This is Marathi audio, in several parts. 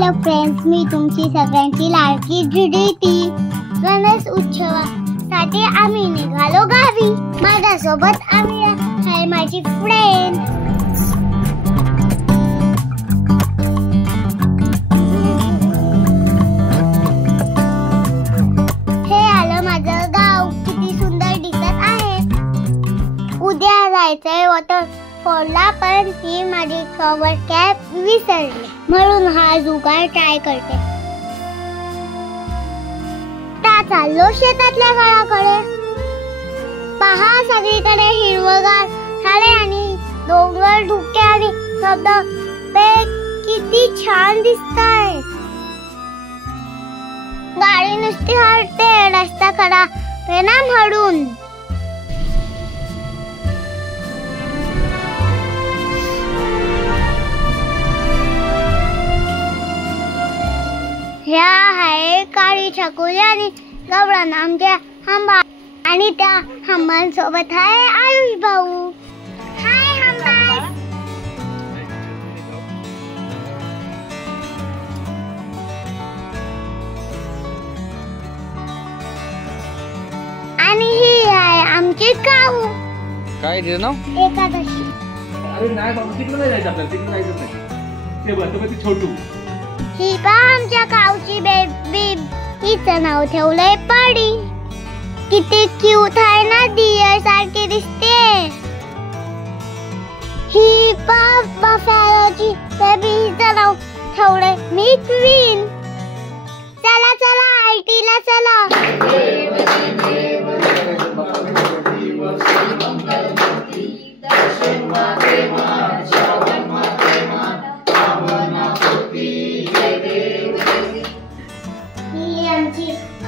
हॅलो फ्रेंड्स, मी तुमची सगळ्यांची लाडकी जुडीटी. गणेश उत्सवासाठी आम्ही निघालो गावी. माझ्यासोबत आम्ही आहे माझी फ्रेंड. हे आलं माझं गाव, किती सुंदर दिसत आहे. उद्या जायचंय वॉटरफॉलला, पण ही माझी कव्हर कॅप विसरली, म्हणून हा जुगार ट्राय करते. चाललो शेतातल्या गावाकडे. पहा, सगळीकडे हिरवगार झाडे आणि डोंगर, धुके आणि धबधबे किती छान दिसतायत. गाडी नुसती हलते, रस्ता खराब आहे ना म्हणून. ह्या आहे काळी छकुली आणि गवळण आमच्या हंबा, आणि त्या हंबांसोबत आहे आयुष भाऊ. हाय हंबा. आणि ही आहे आमची काऊ. काय तिचं नाव? एकादशी. अरे नाही बाबा, तिकडे नाही जायचं आपल्याला, तिकडे जायचं नाही. ते बघ ते छोटू. ही पहा आमच्या काऊची बेबी. हिचं नाव ठेवलंय पडी. किती क्यूट आहे ना, डिअर सारखी दिसते. ही बफॅलोची बेबी. हिचं नाव ठेवलंय मी क्वीन. चला चला आयटीला चला.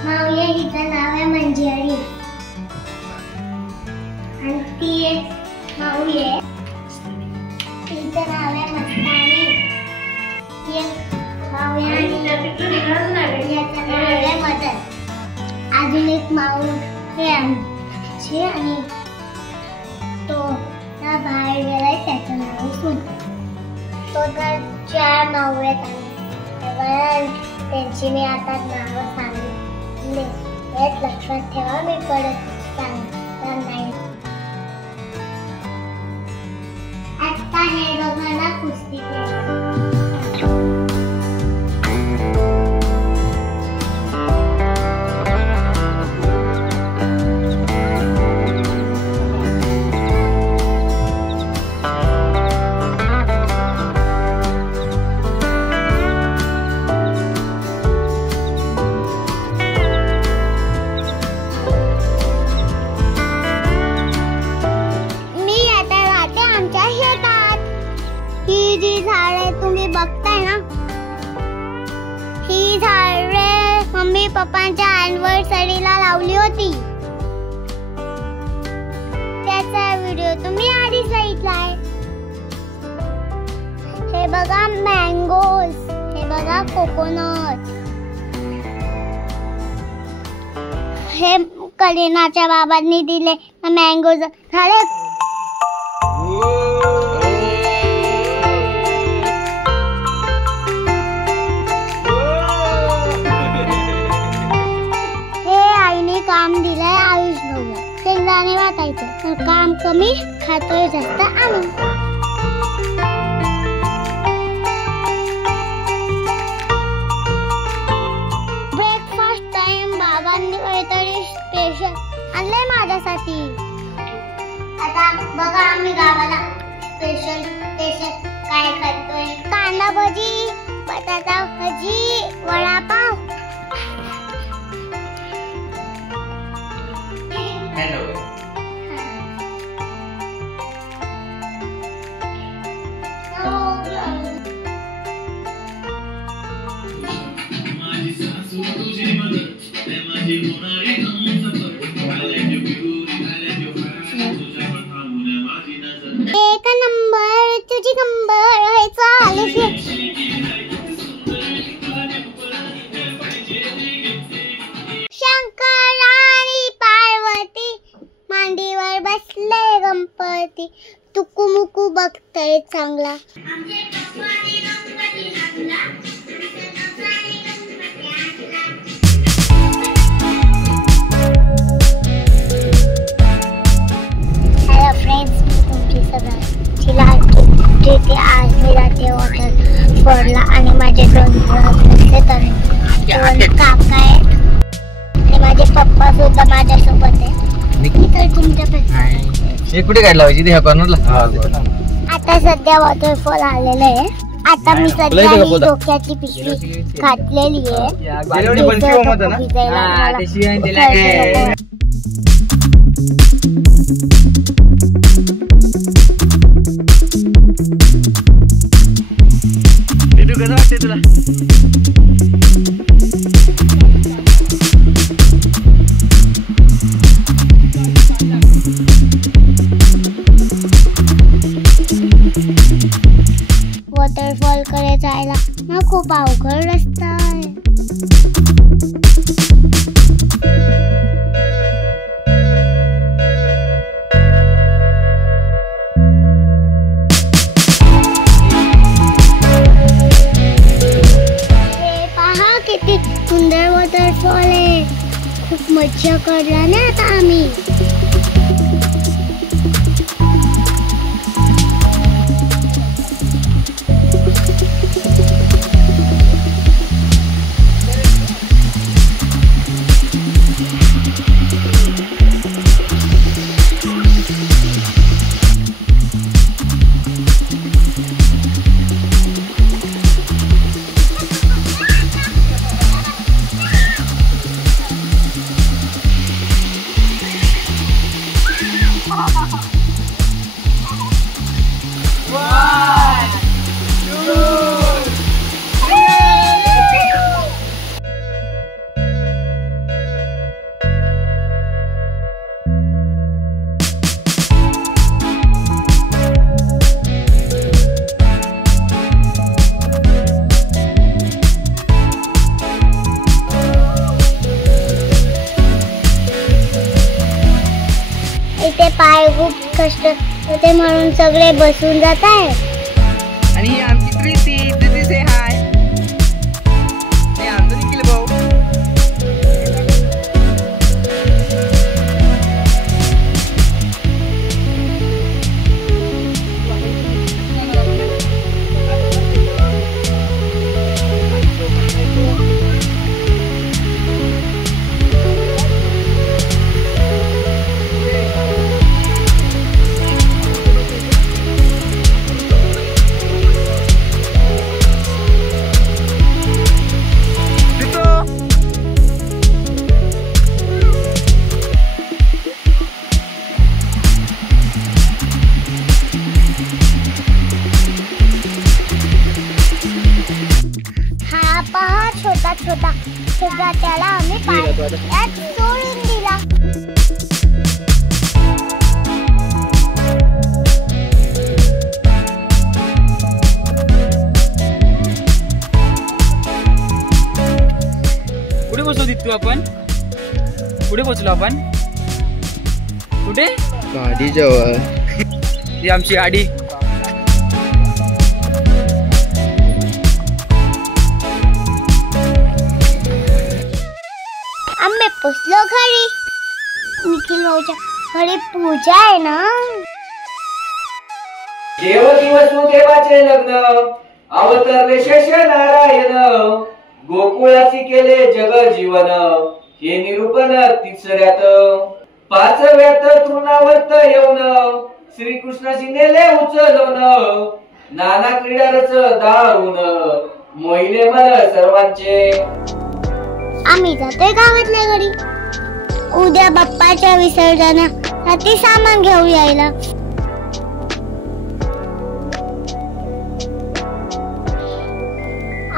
माऊया, हिचं नाव आहे मंजिरी. आणि ती एक माऊ आहे, तिचं नाव आहे मस्तानी. ती एक माऊ आहे आणि याचं नाव आहे मदन. अजून एक माऊ हे आमची, आणि तो बाहेर गेलाय, त्याचं नाव आहे सुंदर. तो तर 4 माऊ आहेत त्यांची मी आता नावं सांगितली. हेच लक्षात ठेवा, मी परत सांगणार नाही. आता हे दोघांना कुस्ती तुम्ही बघताय ना, ही झाडे मम्मी पप्पांच्या अॅनिव्हर्सरीला लावली होती. त्याचा व्हिडिओ तुम्ही आधीच बघितलाय. हे बघा मँगोज, हे बघा कोकोनट. हे कलिनाच्या बाबांनी दिले मँगोज झाले. काम दिलंय आयुष भाऊला. शेंगदाणे वाटायचं, तर काम कमी, खातोय जास्त आम्ही. Breakfast time. बाबांनी काहीतरी स्पेशल आणलंय माझ्यासाठी. आता बघा आम्ही गावाला स्पेशल काय करतोय. कांदा भजी, बटाटा भजी, वडापाव. एक नंबर तुझी कंबर आहे चालू. शंकर आणि पार्वती मांडीवर बसले गणपती. तुकुमुकू बघताय चांगला. काका आहेत आणि माझे पप्पा सुद्धा माझ्यासोबत आहे. कुठे काय लावायची ह्या कॉर्नरला? आता सध्या वॉटरफॉल आलेलं आहे. आता मी सध्या ही डोक्याची पिशवी घातलेली आहे. कसं वाटतंय तुला? वॉटरफॉल कडे जायला ना खूप अवघड रस्ता आहे. पहा किती सुंदर वॉटरफॉल आहे. खूप मज्जा करला ना आता आम्ही. इथे पाय खूप कष्ट होते म्हणून सगळे बसून जात आहे. आणि ही आमची प्रीती से हाय. ते आमचं निखिल भाऊ. पहा छोटा छोटा सगळा त्याला आम्ही पाण्यात सोडून दिला. कुठे बसलो तू? आपण कुठे पोचलो? आपण कुठे? गाडी जवळ. ही आमची गाडी. आम्ही पोचलो घरी. निखिल भाऊच्या घरी पूजा आहे ना. देव दिवस देवाचे लग्न अवतरले शेष नारायण. गोकुळाची केले जग जीवन हे निरूपण तिसऱ्यात. पाचव्यात तृणावर्त येऊन श्रीकृष्णाची नेले उचलून. नाना क्रीडारच दारून मोहिले मन सर्वांचे. आम्ही जातोय गावातल्या घरी. उद्या बाप्पाच्या विसर्जनासाठी सामान घेऊ यायला.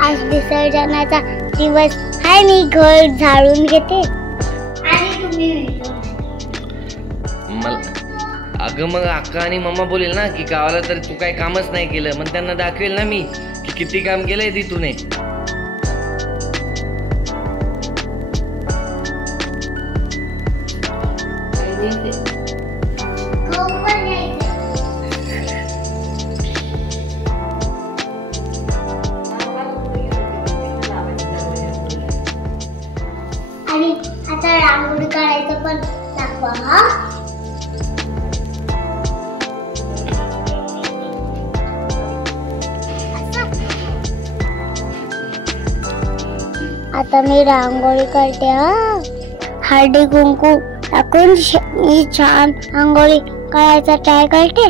आज विसर्जनाचा दिवस आहे. मी घर झाडून घेते आणि तुम्ही अगं मग अक्का आणि मम्मा बोलेल ना की गावाला तर तू काही कामच नाही केलं. मग त्यांना दाखवेल ना मी की किती काम केलंय तिथून. आणि आता रांगोळी काढायचं पण दाखवा. हा आता मी रांगोळी करते हा. हळदी कुंकू टाकून मी छान रांगोळी करायचा ट्राय करते.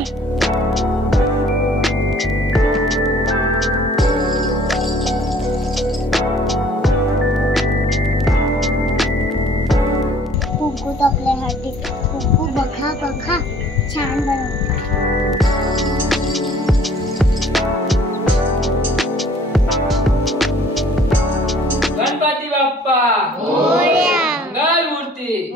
कुंकू टाकले हळदी कुंकू बघा बघा छान बनवते. गणपती बाप्पा मोरया. मंगलमूर्ती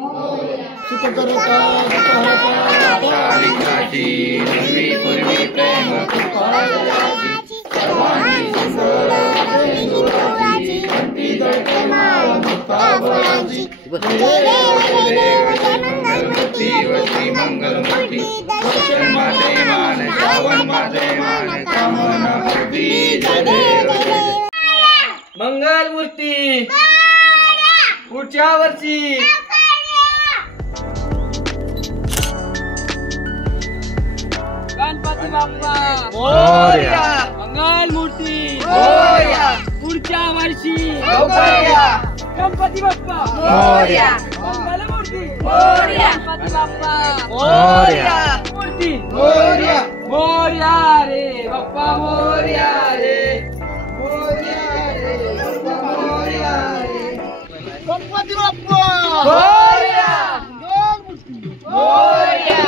मंगलमूर्ती पुढच्या वर्षी. गणपती बाप्पा मोरया. मंगलमूर्ती मोरया. पुढच्या वर्षी मोरया. गणपती बाप्पा मोरया. मंगलमूर्ती मोरया. गणपती बाप्पा मोरया. मूर्ती मोरया. मोरया रे बाप्पा मोरया रे. गणपती बाप्पा मोरया मोरया.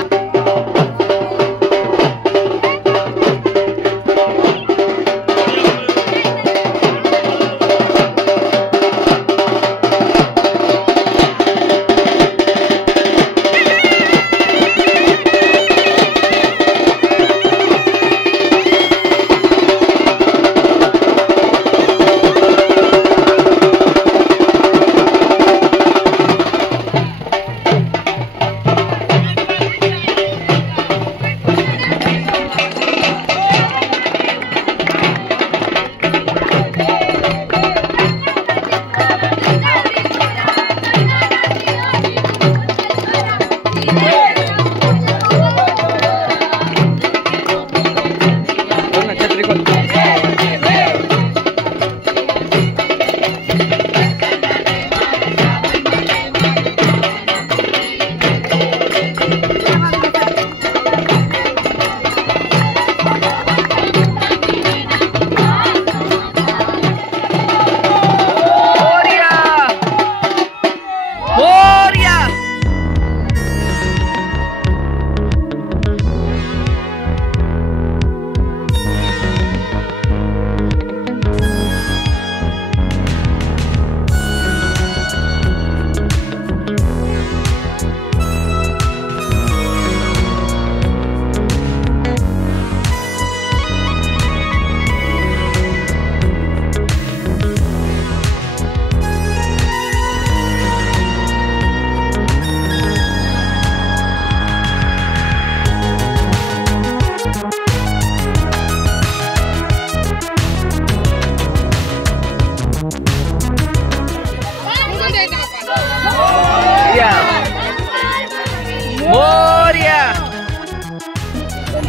मोरया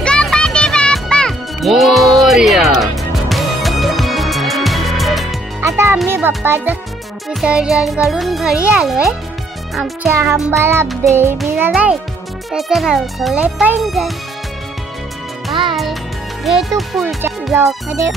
गणपती बाप्पा मोरया. आता आम्ही बाप्पाचं विसर्जन करून घरी आलोय. आमच्या हंबाला बेबीला नाही त्याचं नाव ठेवलंय पैंजण. बाय. भेटू पुढच्या ब्लॉग मध्ये.